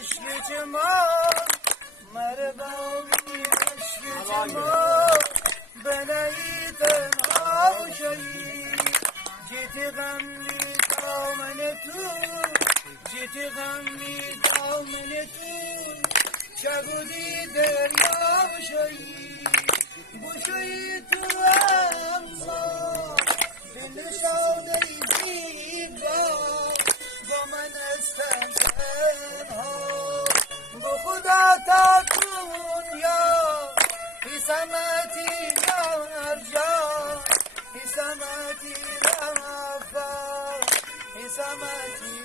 عشق جمال مربابی عشق جمال بنایی تنها شایی جیت غمی دامن تو جیت غمی دامن تو چگودی دریا شایی بوشوی تو امسا دل شاده بیگاه با من استنها به خدا تا دنیا بی سمتی نرجا بی سمتی رفا بی سمتی